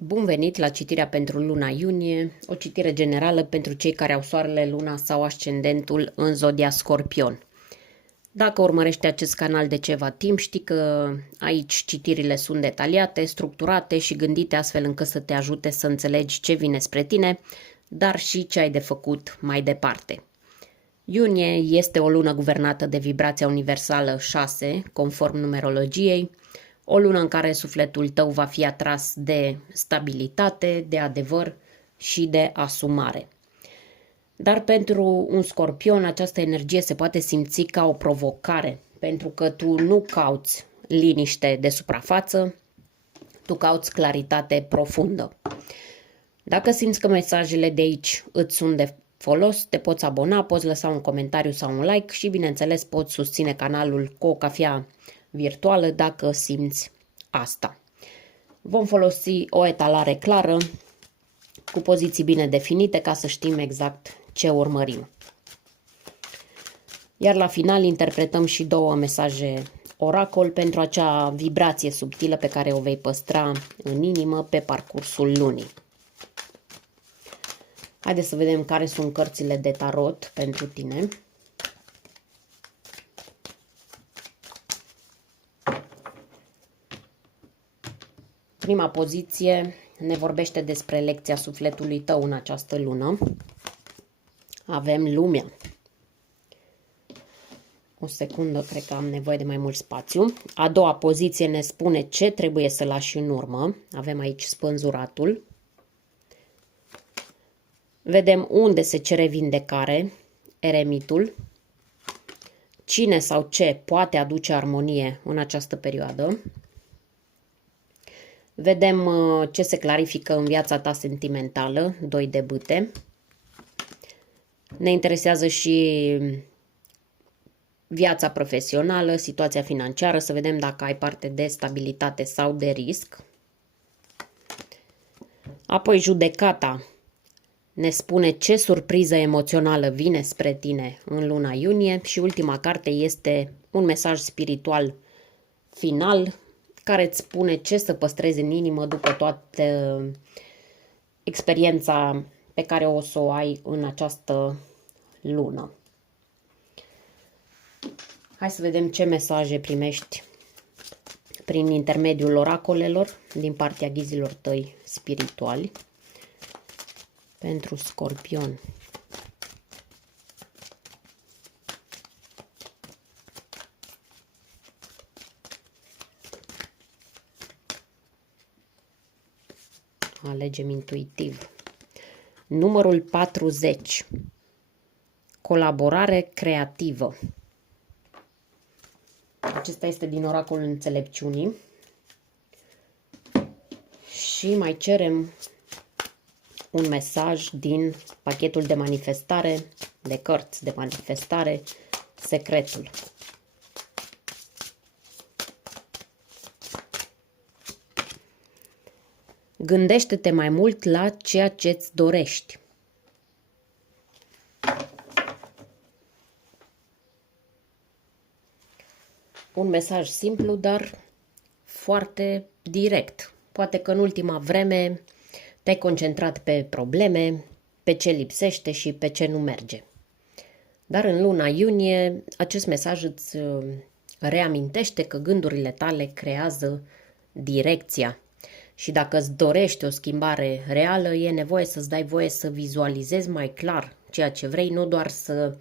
Bun venit la citirea pentru luna iunie, o citire generală pentru cei care au soarele, luna sau ascendentul în zodia Scorpion. Dacă urmărești acest canal de ceva timp, știi că aici citirile sunt detaliate, structurate și gândite astfel încât să te ajute să înțelegi ce vine spre tine, dar și ce ai de făcut mai departe. Iunie este o lună guvernată de vibrația universală 6, conform numerologiei, o lună în care sufletul tău va fi atras de stabilitate, de adevăr și de asumare. Dar pentru un scorpion această energie se poate simți ca o provocare, pentru că tu nu cauți liniște de suprafață, tu cauți claritate profundă. Dacă simți că mesajele de aici îți sunt de folos, te poți abona, poți lăsa un comentariu sau un like și, bineînțeles, poți susține canalul cu o cafea virtuală dacă simți asta. Vom folosi o etalare clară, cu poziții bine definite, ca să știm exact ce urmărim. Iar la final interpretăm și două mesaje oracol pentru acea vibrație subtilă pe care o vei păstra în inimă pe parcursul lunii. Haideți să vedem care sunt cărțile de tarot pentru tine. Prima poziție ne vorbește despre lecția sufletului tău în această lună. Avem lumea. O secundă, cred că am nevoie de mai mult spațiu. A doua poziție ne spune ce trebuie să lași în urmă. Avem aici spânzuratul. Vedem unde se cere vindecare, eremitul. Cine sau ce poate aduce armonie în această perioadă. Vedem ce se clarifică în viața ta sentimentală, 2 de bâte. Ne interesează și viața profesională, situația financiară, să vedem dacă ai parte de stabilitate sau de risc. Apoi judecata ne spune ce surpriză emoțională vine spre tine în luna iunie și ultima carte este un mesaj spiritual final care îți spune ce să păstrezi în inimă după toată experiența pe care o să o ai în această lună. Hai să vedem ce mesaje primești prin intermediul oracolelor din partea ghizilor tăi spirituali pentru Scorpion. Alegem intuitiv. Numărul 40. Colaborare creativă. Acesta este din oracolul înțelepciunii. Și mai cerem un mesaj din pachetul de manifestare, de cărți de manifestare, secretul. Gândește-te mai mult la ceea ce îți dorești. Un mesaj simplu, dar foarte direct. Poate că în ultima vreme te-ai concentrat pe probleme, pe ce lipsește și pe ce nu merge. Dar în luna iunie, acest mesaj îți reamintește că gândurile tale creează direcția. Și dacă îți dorești o schimbare reală, e nevoie să-ți dai voie să vizualizezi mai clar ceea ce vrei, nu doar să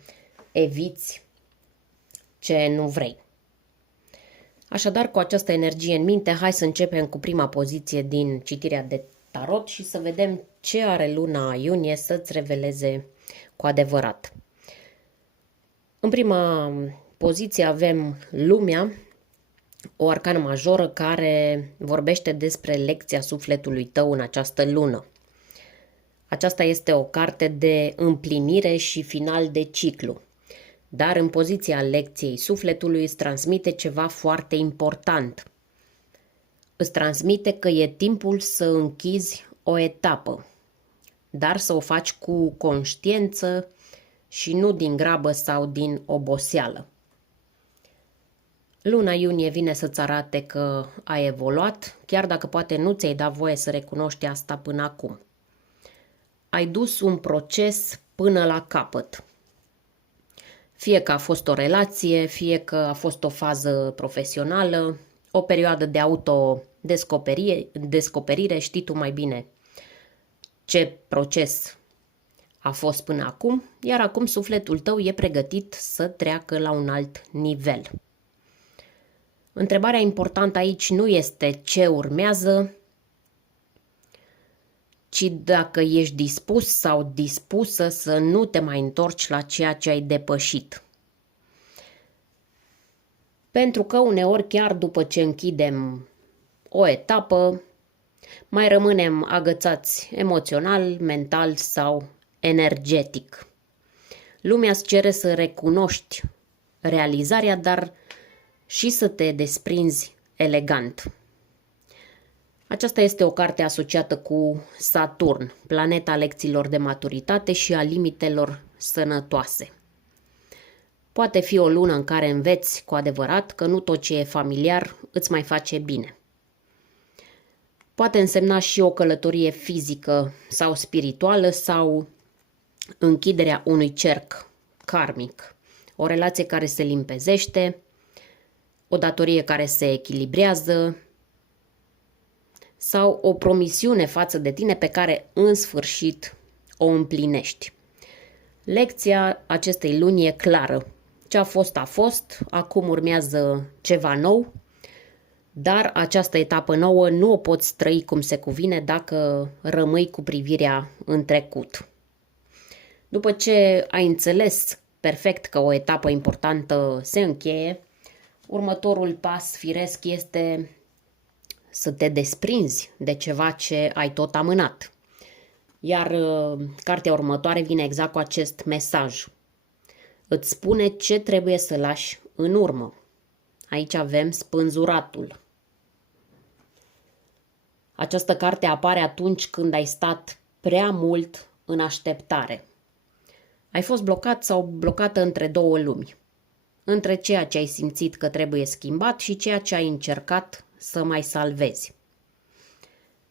eviți ce nu vrei. Așadar, cu această energie în minte, hai să începem cu prima poziție din citirea de tarot și să vedem ce are luna iunie să-ți reveleze cu adevărat. În prima poziție avem lumea, o arcană majoră care vorbește despre lecția sufletului tău în această lună. Aceasta este o carte de împlinire și final de ciclu. Dar în poziția lecției sufletului îți transmite ceva foarte important. Îți transmite că e timpul să închizi o etapă, dar să o faci cu conștiință și nu din grabă sau din oboseală. Luna iunie vine să-ți arate că ai evoluat, chiar dacă poate nu ți-ai dat voie să recunoști asta până acum. Ai dus un proces până la capăt. Fie că a fost o relație, fie că a fost o fază profesională, o perioadă de autodescoperire, știi tu mai bine ce proces a fost până acum, iar acum sufletul tău e pregătit să treacă la un alt nivel. Întrebarea importantă aici nu este ce urmează, ci dacă ești dispus sau dispusă să nu te mai întorci la ceea ce ai depășit. Pentru că uneori, chiar după ce închidem o etapă, mai rămânem agățați emoțional, mental sau energetic. Lumea îți cere să recunoști realizarea, dar și să te desprinzi elegant. Aceasta este o carte asociată cu Saturn, planeta lecțiilor de maturitate și a limitelor sănătoase. Poate fi o lună în care înveți cu adevărat că nu tot ce e familiar îți mai face bine. Poate însemna și o călătorie fizică sau spirituală sau închiderea unui cerc karmic, o relație care se limpezește, o datorie care se echilibrează sau o promisiune față de tine pe care în sfârșit o împlinești. Lecția acestei luni e clară. Ce a fost, acum urmează ceva nou, dar această etapă nouă nu o poți trăi cum se cuvine dacă rămâi cu privirea în trecut. După ce ai înțeles perfect că o etapă importantă se încheie, următorul pas firesc este să te desprinzi de ceva ce ai tot amânat. Iar cartea următoare vine exact cu acest mesaj. Îți spune ce trebuie să lași în urmă. Aici avem spânzuratul. Această carte apare atunci când ai stat prea mult în așteptare. Ai fost blocat sau blocată între două lumi. Între ceea ce ai simțit că trebuie schimbat și ceea ce ai încercat să mai salvezi.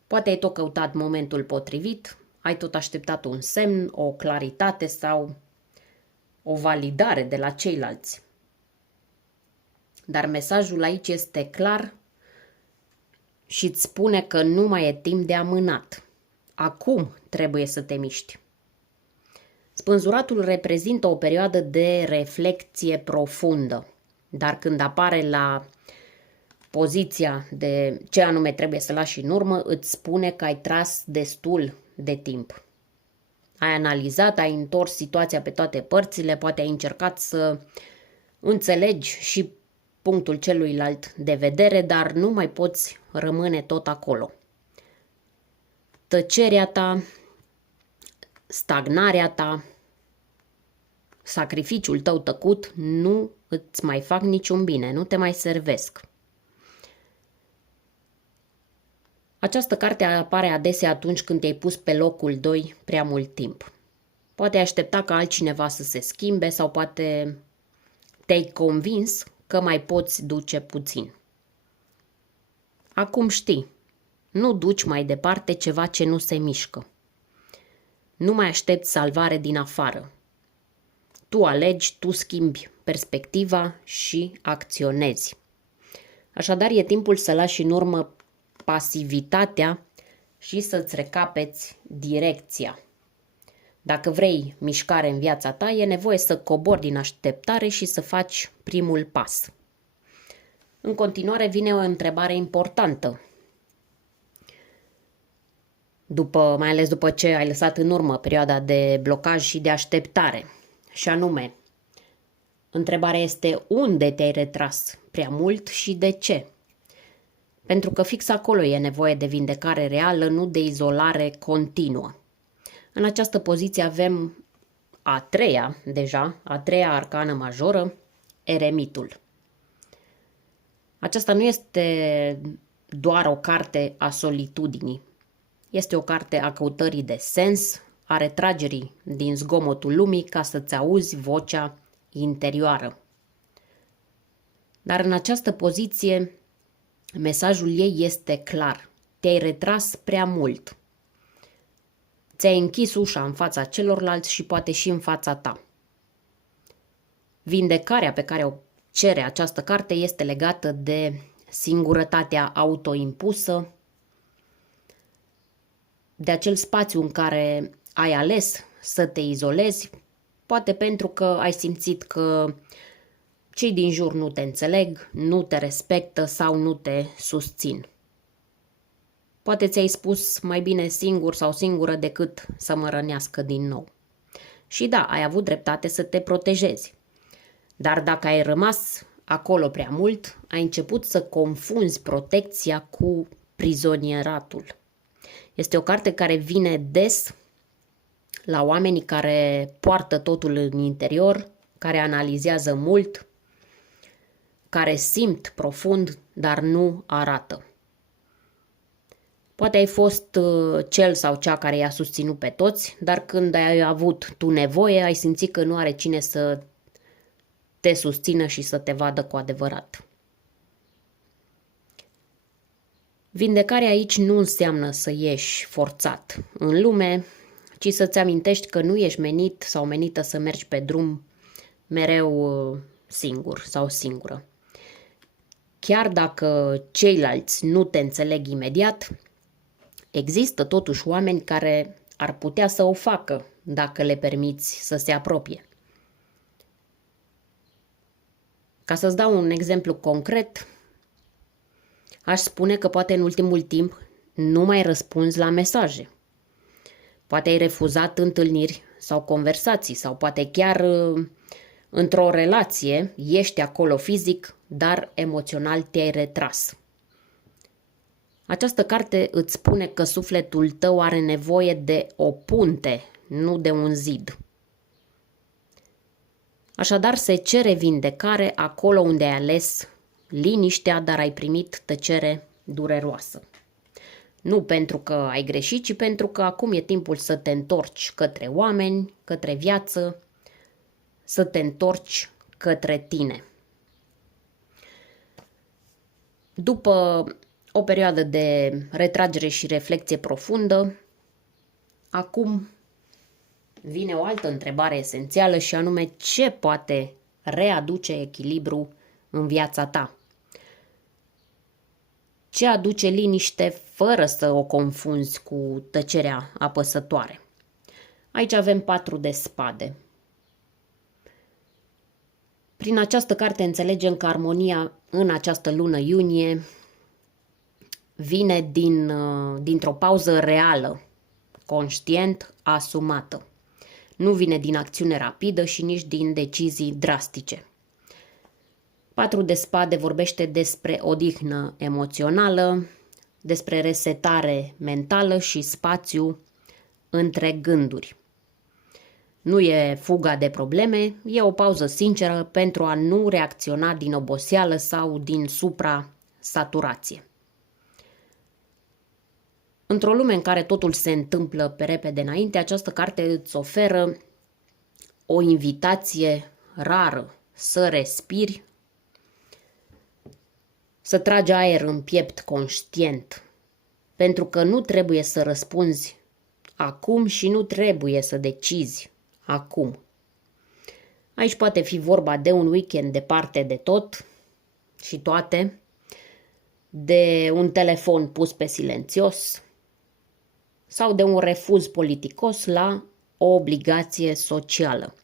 Poate ai tot căutat momentul potrivit, ai tot așteptat un semn, o claritate sau o validare de la ceilalți. Dar mesajul aici este clar și îți spune că nu mai e timp de amânat. Acum trebuie să te miști. Spânzuratul reprezintă o perioadă de reflecție profundă, dar când apare la poziția de ce anume trebuie să lași în urmă, îți spune că ai tras destul de timp. Ai analizat, ai întors situația pe toate părțile, poate ai încercat să înțelegi și punctul celuilalt de vedere, dar nu mai poți rămâne tot acolo. Tăcerea ta, stagnarea ta, sacrificiul tău tăcut nu îți mai fac niciun bine, nu te mai servesc. Această carte apare adesea atunci când te-ai pus pe locul 2 prea mult timp. Poate aștepta ca altcineva să se schimbe sau poate te-ai convins că mai poți duce puțin. Acum știi, nu duci mai departe ceva ce nu se mișcă. Nu mai aștepți salvare din afară. Tu alegi, tu schimbi perspectiva și acționezi. Așadar, e timpul să lași în urmă pasivitatea și să-ți recapeți direcția. Dacă vrei mișcare în viața ta, e nevoie să cobori din așteptare și să faci primul pas. În continuare vine o întrebare importantă. Mai ales după ce ai lăsat în urmă perioada de blocaj și de așteptare. Și anume, întrebarea este unde te-ai retras prea mult și de ce? Pentru că fix acolo e nevoie de vindecare reală, nu de izolare continuă. În această poziție avem a treia arcană majoră, eremitul. Aceasta nu este doar o carte a solitudinii. Este o carte a căutării de sens, a retragerii din zgomotul lumii ca să-ți auzi vocea interioară. Dar în această poziție, mesajul ei este clar. Te-ai retras prea mult. Ți-ai închis ușa în fața celorlalți și poate și în fața ta. Vindecarea pe care o cere această carte este legată de singurătatea autoimpusă, de acel spațiu în care ai ales să te izolezi, poate pentru că ai simțit că cei din jur nu te înțeleg, nu te respectă sau nu te susțin. Poate ți-ai spus mai bine singur sau singură decât să mă rănească din nou. Și da, ai avut dreptate să te protejezi. Dar dacă ai rămas acolo prea mult, ai început să confunzi protecția cu prizonieratul. Este o carte care vine des la oamenii care poartă totul în interior, care analizează mult, care simt profund, dar nu arată. Poate ai fost cel sau cea care i-a susținut pe toți, dar când ai avut tu nevoie, ai simțit că nu are cine să te susțină și să te vadă cu adevărat. Vindecarea aici nu înseamnă să ieși forțat în lume, ci să-ți amintești că nu ești menit sau menită să mergi pe drum mereu singur sau singură. Chiar dacă ceilalți nu te înțeleg imediat, există totuși oameni care ar putea să o facă dacă le permiți să se apropie. Ca să-ți dau un exemplu concret, aș spune că poate în ultimul timp nu mai răspunzi la mesaje. Poate ai refuzat întâlniri sau conversații sau poate chiar într-o relație ești acolo fizic, dar emoțional te-ai retras. Această carte îți spune că sufletul tău are nevoie de o punte, nu de un zid. Așadar se cere vindecare acolo unde ai ales liniștea, dar ai primit tăcere dureroasă. Nu pentru că ai greșit, ci pentru că acum e timpul să te întorci către oameni, către viață, să te întorci către tine. După o perioadă de retragere și reflecție profundă, acum vine o altă întrebare esențială și anume ce poate readuce echilibru în viața ta? Ce aduce liniște fără să o confunzi cu tăcerea apăsătoare? Aici avem 4 de spade. Prin această carte înțelegem că armonia în această lună iunie vine dintr-o pauză reală, conștient, asumată. Nu vine din acțiune rapidă și nici din decizii drastice. 4 de spade vorbește despre odihnă emoțională, despre resetare mentală și spațiu între gânduri. Nu e fuga de probleme, e o pauză sinceră pentru a nu reacționa din oboseală sau din supra-saturație. Într-o lume în care totul se întâmplă pe repede înainte, această carte îți oferă o invitație rară să respiri, să tragi aer în piept conștient, pentru că nu trebuie să răspunzi acum și nu trebuie să decizi acum. Aici poate fi vorba de un weekend departe de tot și toate, de un telefon pus pe silențios sau de un refuz politicos la o obligație socială.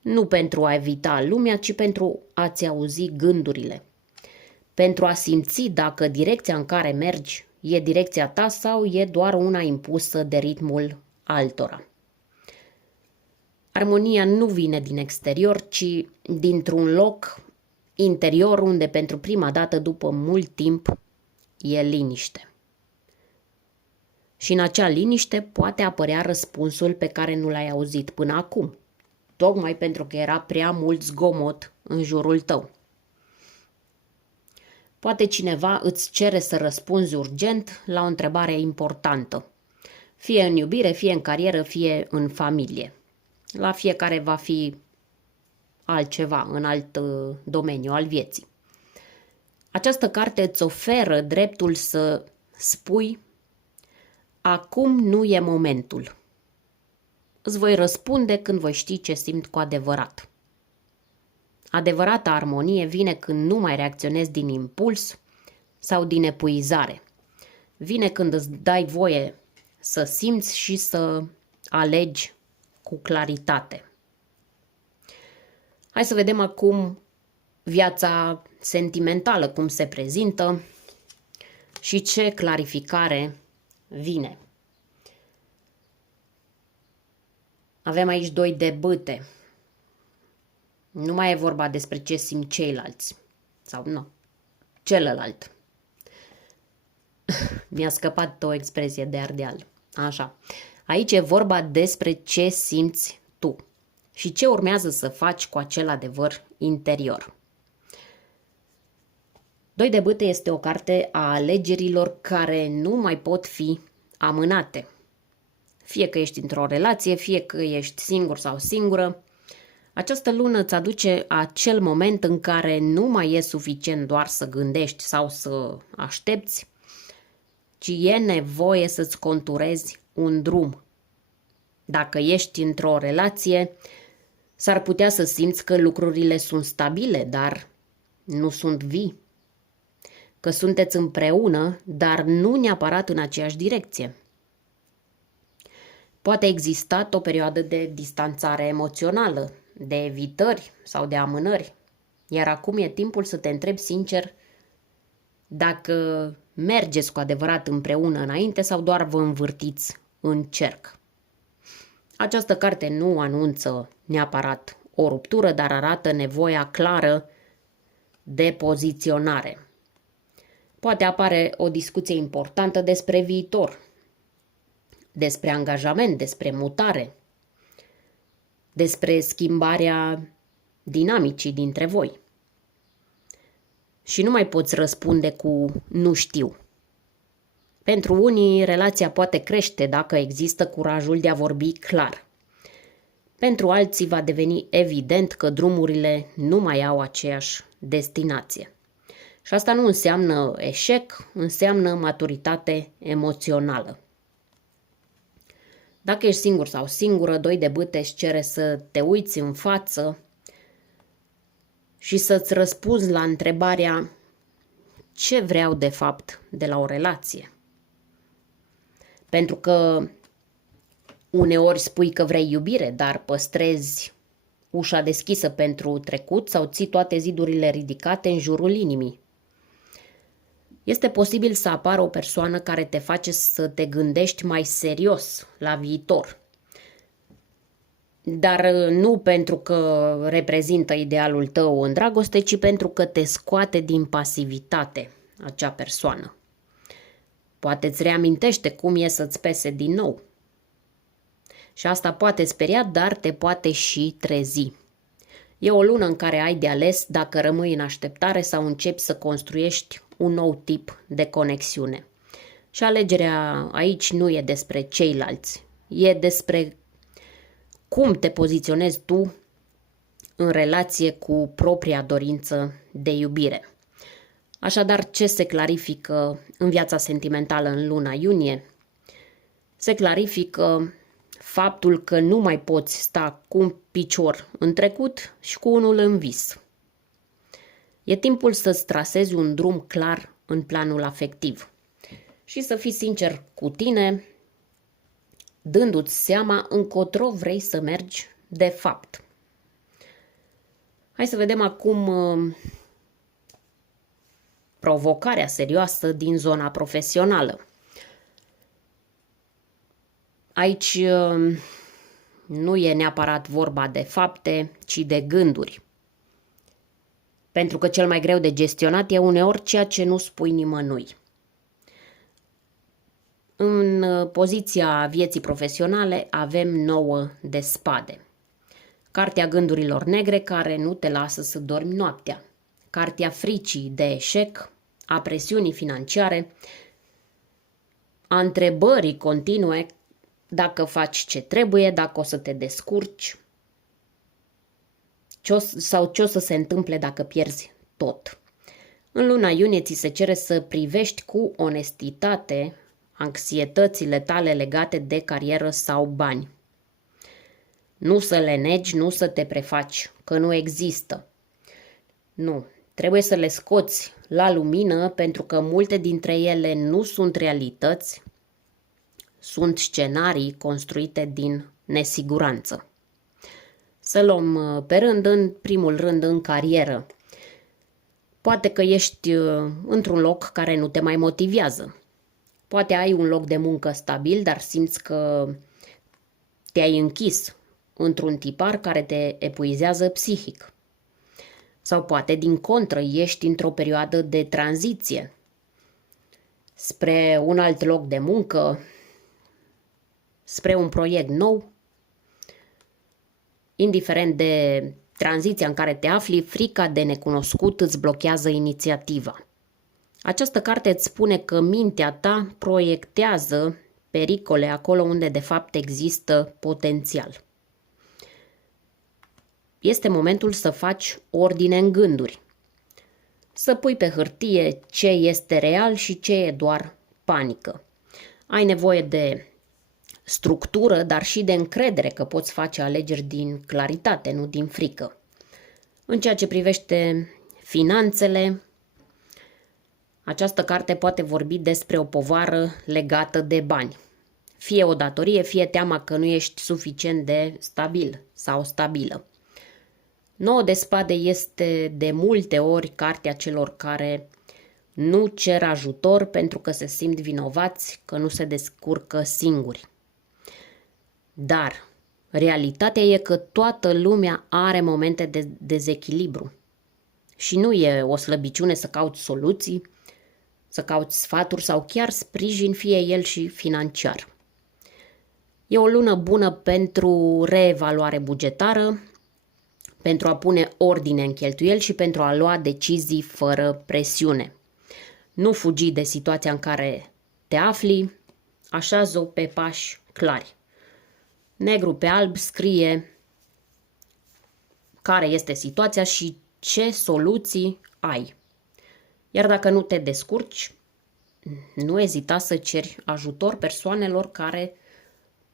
Nu pentru a evita lumea, ci pentru a-ți auzi gândurile. Pentru a simți dacă direcția în care mergi e direcția ta sau e doar una impusă de ritmul altora. Armonia nu vine din exterior, ci dintr-un loc interior unde pentru prima dată după mult timp e liniște. Și în acea liniște poate apărea răspunsul pe care nu l-ai auzit până acum, tocmai pentru că era prea mult zgomot în jurul tău. Poate cineva îți cere să răspunzi urgent la o întrebare importantă, fie în iubire, fie în carieră, fie în familie. La fiecare va fi altceva, în alt domeniu al vieții. Această carte îți oferă dreptul să spui: acum nu e momentul. Îți voi răspunde când voi ști ce simt cu adevărat. Adevărata armonie vine când nu mai reacționezi din impuls sau din epuizare. Vine când îți dai voie să simți și să alegi cu claritate. Hai să vedem acum viața sentimentală, cum se prezintă și ce clarificare vine. Avem aici 2 de bâte. Nu mai e vorba despre ce simt ceilalți. Sau nu, celălalt. Mi-a scăpat o expresie de Ardeal. Așa. Aici e vorba despre ce simți tu și ce urmează să faci cu acel adevăr interior. 2 de bâte este o carte a alegerilor care nu mai pot fi amânate. Fie că ești într-o relație, fie că ești singur sau singură, această lună îți aduce acel moment în care nu mai e suficient doar să gândești sau să aștepți, ci e nevoie să-ți conturezi un drum. Dacă ești într-o relație, s-ar putea să simți că lucrurile sunt stabile, dar nu sunt vii. Că sunteți împreună, dar nu neapărat în aceeași direcție. Poate exista o perioadă de distanțare emoțională, de evitări sau de amânări, iar acum e timpul să te întrebi sincer dacă mergeți cu adevărat împreună înainte sau doar vă învârtiți în cerc. Această carte nu anunță neapărat o ruptură, dar arată nevoia clară de poziționare. Poate apare o discuție importantă despre viitor, despre angajament, despre mutare, despre schimbarea dinamicii dintre voi. Și nu mai poți răspunde cu nu știu. Pentru unii, relația poate crește dacă există curajul de a vorbi clar. Pentru alții va deveni evident că drumurile nu mai au aceeași destinație. Și asta nu înseamnă eșec, înseamnă maturitate emoțională. Dacă ești singur sau singură, 2 de bâte își cere să te uiți în față și să-ți răspunzi la întrebarea: ce vreau de fapt de la o relație? Pentru că uneori spui că vrei iubire, dar păstrezi ușa deschisă pentru trecut sau ții toate zidurile ridicate în jurul inimii. Este posibil să apară o persoană care te face să te gândești mai serios la viitor. Dar nu pentru că reprezintă idealul tău în dragoste, ci pentru că te scoate din pasivitate acea persoană. Poate îți reamintește cum e să-ți pese din nou. Și asta poate speria, dar te poate și trezi. E o lună în care ai de ales dacă rămâi în așteptare sau începi să construiești un nou tip de conexiune. Și alegerea aici nu e despre ceilalți, e despre cum te poziționezi tu în relație cu propria dorință de iubire. Așadar, ce se clarifică în viața sentimentală în luna iunie? Se clarifică faptul că nu mai poți sta cu un picior în trecut și cu unul în vis. E timpul să-ți trasezi un drum clar în planul afectiv și să fii sincer cu tine, dându-ți seama încotro vrei să mergi de fapt. Hai să vedem acum provocarea serioasă din zona profesională. Aici nu e neapărat vorba de fapte, ci de gânduri. Pentru că cel mai greu de gestionat e uneori ceea ce nu spui nimănui. În poziția vieții profesionale avem 9 de spade. Cartea gândurilor negre care nu te lasă să dormi noaptea. Cartea fricii de eșec, a presiunii financiare, a întrebării continue dacă faci ce trebuie, dacă o să te descurci sau ce o să se întâmple dacă pierzi tot. În luna iunie ți se cere să privești cu onestitate anxietățile tale legate de carieră sau bani. Nu să le negi, nu să te prefaci, că nu există. Nu, trebuie să le scoți la lumină pentru că multe dintre ele nu sunt realități, sunt scenarii construite din nesiguranță. Să luăm pe rând, în primul rând în carieră. Poate că ești într-un loc care nu te mai motivează. Poate ai un loc de muncă stabil, dar simți că te-ai închis într-un tipar care te epuizează psihic. Sau poate, din contră, ești într-o perioadă de tranziție spre un alt loc de muncă, spre un proiect nou. Indiferent de tranziția în care te afli, frica de necunoscut îți blochează inițiativa. Această carte îți spune că mintea ta proiectează pericole acolo unde de fapt există potențial. Este momentul să faci ordine în gânduri. Să pui pe hârtie ce este real și ce e doar panică. Ai nevoie de structură, dar și de încredere că poți face alegeri din claritate, nu din frică. În ceea ce privește finanțele, această carte poate vorbi despre o povară legată de bani. Fie o datorie, fie teama că nu ești suficient de stabil sau stabilă. 9 de spade este de multe ori cartea celor care nu cer ajutor pentru că se simt vinovați că nu se descurcă singuri. Dar realitatea e că toată lumea are momente de dezechilibru. Și nu e o slăbiciune să cauți soluții, să cauți sfaturi sau chiar sprijin, fie el și financiar. E o lună bună pentru reevaluare bugetară, pentru a pune ordine în cheltuieli și pentru a lua decizii fără presiune. Nu fugi de situația în care te afli, așează-o pe pași clari. Negru pe alb scrie care este situația și ce soluții ai. Iar dacă nu te descurci, nu ezita să ceri ajutor persoanelor care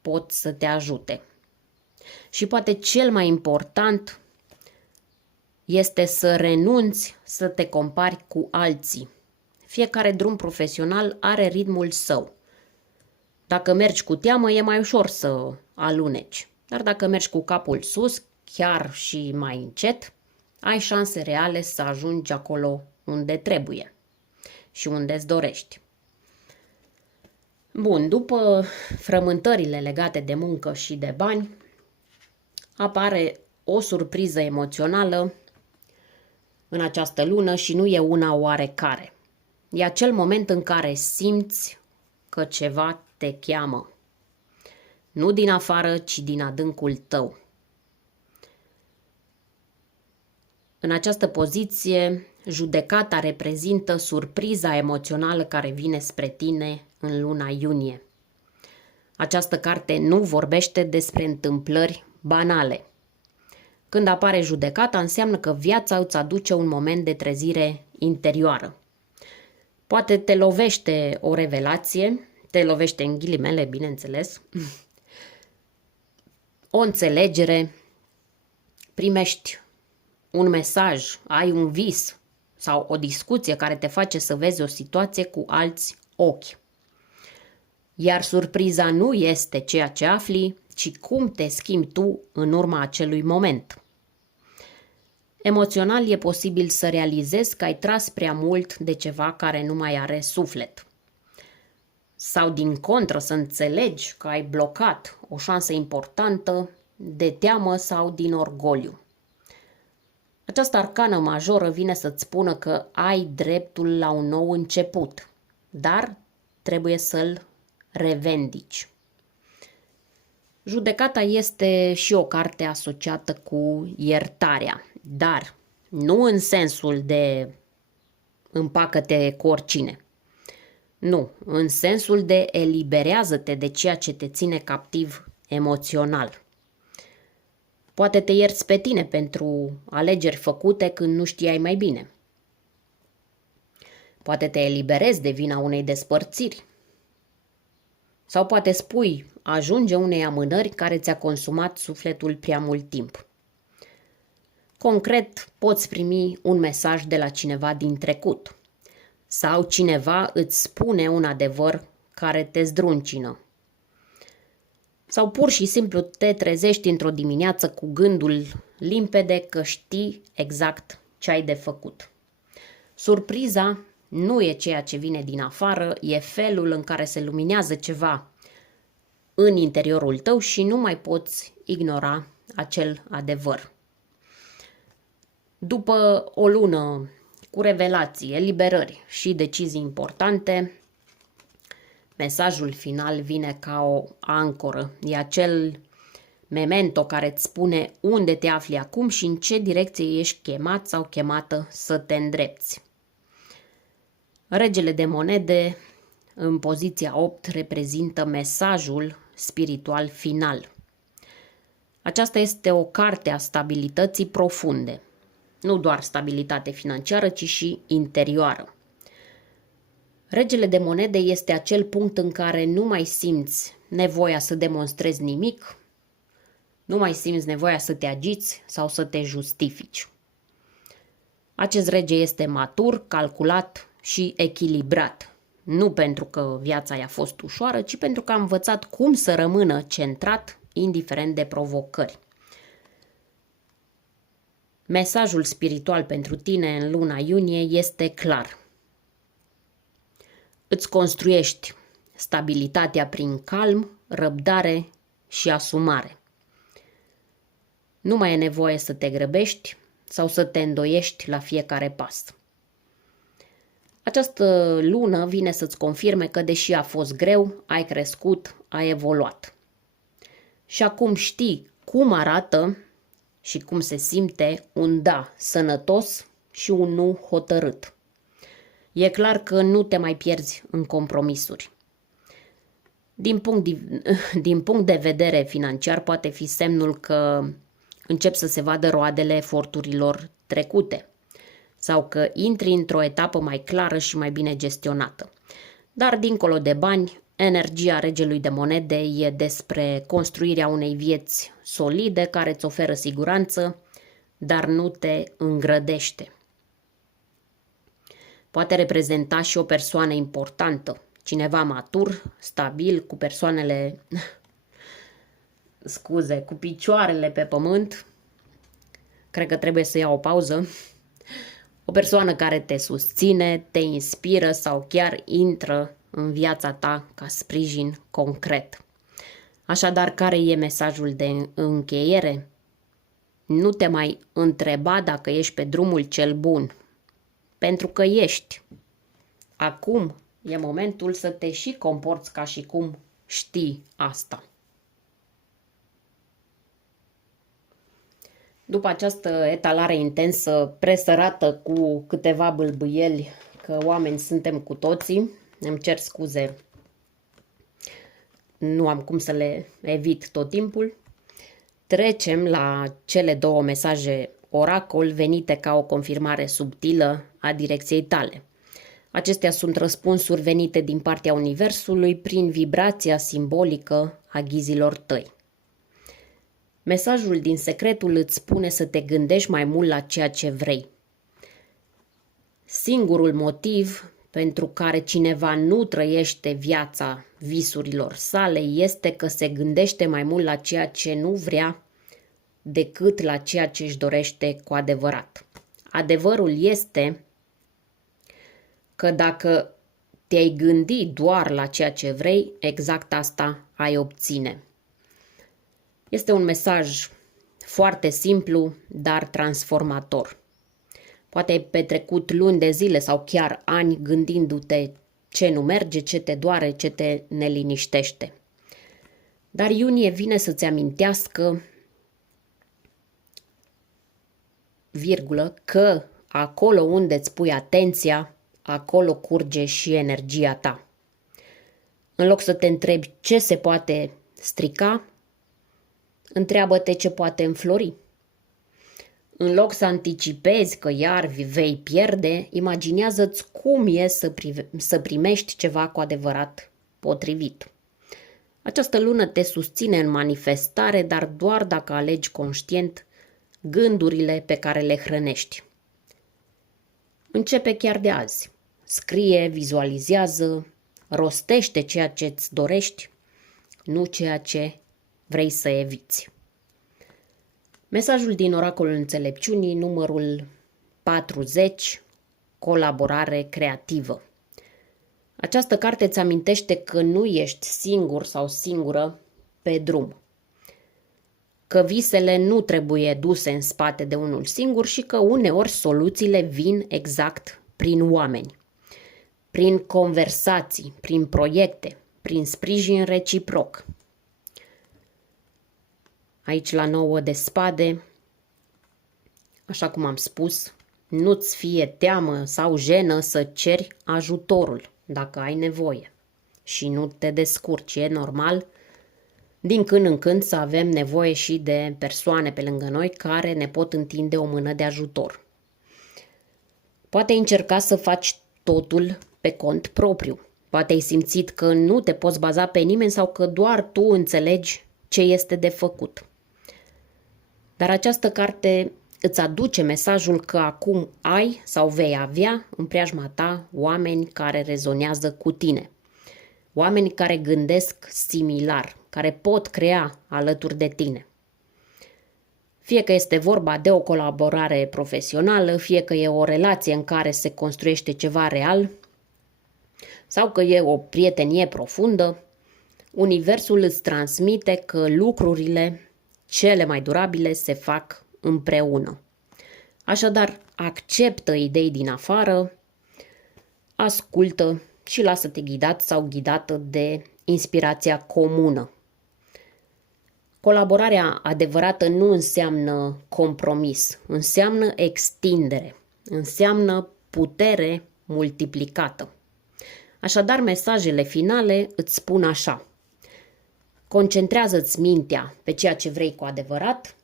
pot să te ajute. Și poate cel mai important este să renunți să te compari cu alții. Fiecare drum profesional are ritmul său. Dacă mergi cu teamă, e mai ușor să aluneci. Dar dacă mergi cu capul sus, chiar și mai încet, ai șanse reale să ajungi acolo unde trebuie și unde îți dorești. Bun, după frământările legate de muncă și de bani, apare o surpriză emoțională în această lună și nu e una oarecare. E acel moment în care simți că ceva te cheamă. Nu din afară, ci din adâncul tău. În această poziție, judecata reprezintă surpriza emoțională care vine spre tine în luna iunie. Această carte nu vorbește despre întâmplări banale. Când apare judecata, înseamnă că viața îți aduce un moment de trezire interioară. Poate te lovește o revelație, te lovește în ghilimele, bineînțeles, o înțelegere, primești un mesaj, ai un vis sau o discuție care te face să vezi o situație cu alți ochi. Iar surpriza nu este ceea ce afli, ci cum te schimbi tu în urma acelui moment. Emoțional e posibil să realizezi că ai tras prea mult de ceva care nu mai are suflet. Sau din contră să înțelegi că ai blocat o șansă importantă de teamă sau din orgoliu. Această arcană majoră vine să-ți spună că ai dreptul la un nou început, dar trebuie să-l revendici. Judecata este și o carte asociată cu iertarea, dar nu în sensul de împacă-te cu oricine. Nu, în sensul de eliberează-te de ceea ce te ține captiv emoțional. Poate te ierți pe tine pentru alegeri făcute când nu știai mai bine. Poate te eliberezi de vina unei despărțiri. Sau poate spui, ajunge unei amânări care ți-a consumat sufletul prea mult timp. Concret, poți primi un mesaj de la cineva din trecut. Sau cineva îți spune un adevăr care te zdruncină. Sau pur și simplu te trezești într-o dimineață cu gândul limpede că știi exact ce ai de făcut. Surpriza nu e ceea ce vine din afară, e felul în care se luminează ceva în interiorul tău și nu mai poți ignora acel adevăr. După o lună cu revelații, eliberări și decizii importante, mesajul final vine ca o ancoră. E acel memento care îți spune unde te afli acum și în ce direcție ești chemat sau chemată să te îndrepți. Regele de monede, în poziția 8, reprezintă mesajul spiritual final. Aceasta este o carte a stabilității profunde. Nu doar stabilitate financiară, ci și interioară. Regele de monede este acel punct în care nu mai simți nevoia să demonstrezi nimic, nu mai simți nevoia să te agiți sau să te justifici. Acest rege este matur, calculat și echilibrat. Nu pentru că viața i-a fost ușoară, ci pentru că a învățat cum să rămână centrat, indiferent de provocări. Mesajul spiritual pentru tine în luna iunie este clar. Îți construiești stabilitatea prin calm, răbdare și asumare. Nu mai e nevoie să te grăbești sau să te îndoiești la fiecare pas. Această lună vine să-ți confirme că, deși a fost greu, ai crescut, ai evoluat. Și acum știi cum arată și cum se simte un da sănătos și un nu hotărât. E clar că nu te mai pierzi în compromisuri. Din punct de vedere financiar, poate fi semnul că încep să se vadă roadele eforturilor trecute sau că intri într-o etapă mai clară și mai bine gestionată. Dar dincolo de bani, energia regelui de monede e despre construirea unei vieți solide care îți oferă siguranță, dar nu te îngrădește. Poate reprezenta și o persoană importantă, cineva matur, stabil, cu cu picioarele pe pământ. Cred că trebuie să iau o pauză. O persoană care te susține, te inspiră sau chiar intră în viața ta ca sprijin concret. Așadar, care e mesajul de încheiere? Nu te mai întreba dacă ești pe drumul cel bun, pentru că ești. Acum e momentul să te și comporți ca și cum știi asta. După această etalare intensă, presărată cu câteva bâlbâieli, că oameni suntem cu toții, îmi cer scuze, nu am cum să le evit tot timpul, trecem la cele două mesaje oracol venite ca o confirmare subtilă a direcției tale. Acestea sunt răspunsuri venite din partea Universului prin vibrația simbolică a ghizilor tăi. Mesajul din secretul îți spune să te gândești mai mult la ceea ce vrei. Singurul motiv pentru care cineva nu trăiește viața visurilor sale este că se gândește mai mult la ceea ce nu vrea decât la ceea ce își dorește cu adevărat. Adevărul este că dacă te-ai gândi doar la ceea ce vrei, exact asta ai obține. Este un mesaj foarte simplu, dar transformator. Poate ai petrecut luni de zile sau chiar ani gândindu-te ce nu merge, ce te doare, ce te neliniștește. Dar iunie vine să-ți amintească, că acolo unde îți pui atenția, acolo curge și energia ta. În loc să te întrebi ce se poate strica, întreabă-te ce poate înflori. În loc să anticipezi că iar vei pierde, imaginează-ți cum e să primești ceva cu adevărat potrivit. Această lună te susține în manifestare, dar doar dacă alegi conștient gândurile pe care le hrănești. Începe chiar de azi. Scrie, vizualizează, rostește ceea ce îți dorești, nu ceea ce vrei să eviți. Mesajul din Oracolul Înțelepciunii, numărul 40, colaborare creativă. Această carte îți amintește că nu ești singur sau singură pe drum, că visele nu trebuie duse în spate de unul singur și că uneori soluțiile vin exact prin oameni, prin conversații, prin proiecte, prin sprijin reciproc. Aici la 9 de spade, așa cum am spus, nu-ți fie teamă sau jenă să ceri ajutorul dacă ai nevoie și nu te descurci. E normal din când în când să avem nevoie și de persoane pe lângă noi care ne pot întinde o mână de ajutor. Poate ai încerca să faci totul pe cont propriu. Poate ai simțit că nu te poți baza pe nimeni sau că doar tu înțelegi ce este de făcut. Dar această carte îți aduce mesajul că acum ai sau vei avea în preajma ta oameni care rezonează cu tine. Oameni care gândesc similar, care pot crea alături de tine. Fie că este vorba de o colaborare profesională, fie că e o relație în care se construiește ceva real, sau că e o prietenie profundă, universul îți transmite că lucrurile cele mai durabile se fac împreună. Așadar, acceptă idei din afară, ascultă și lasă-te ghidat sau ghidată de inspirația comună. Colaborarea adevărată nu înseamnă compromis, înseamnă extindere, înseamnă putere multiplicată. Așadar, mesajele finale îți spun așa: concentrează-ți mintea pe ceea ce vrei cu adevărat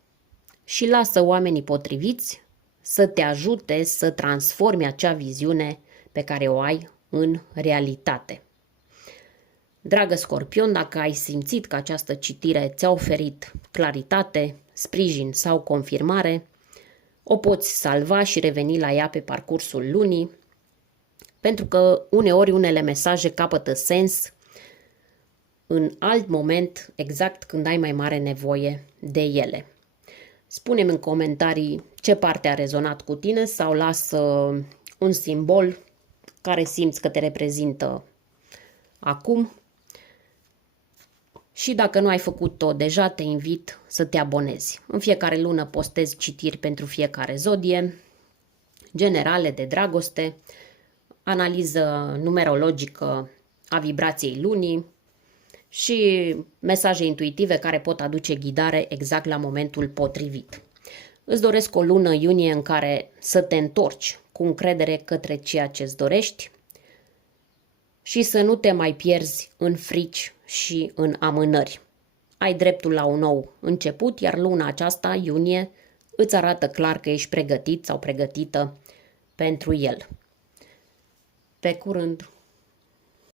și lasă oamenii potriviți să te ajute să transformi acea viziune pe care o ai în realitate. Dragă Scorpion, dacă ai simțit că această citire ți-a oferit claritate, sprijin sau confirmare, o poți salva și reveni la ea pe parcursul lunii, pentru că uneori unele mesaje capătă sens în alt moment, exact când ai mai mare nevoie de ele. Spune-mi în comentarii ce parte a rezonat cu tine sau lasă un simbol care simți că te reprezintă acum. Și dacă nu ai făcut-o deja, te invit să te abonezi. În fiecare lună postez citiri pentru fiecare zodie, generale de dragoste, analiză numerologică a vibrației lunii și mesaje intuitive care pot aduce ghidare exact la momentul potrivit. Îți doresc o lună iunie în care să te întorci cu încredere către ceea ce îți dorești și să nu te mai pierzi în frici și în amânări. Ai dreptul la un nou început, iar luna aceasta, iunie, îți arată clar că ești pregătit sau pregătită pentru el. Pe curând!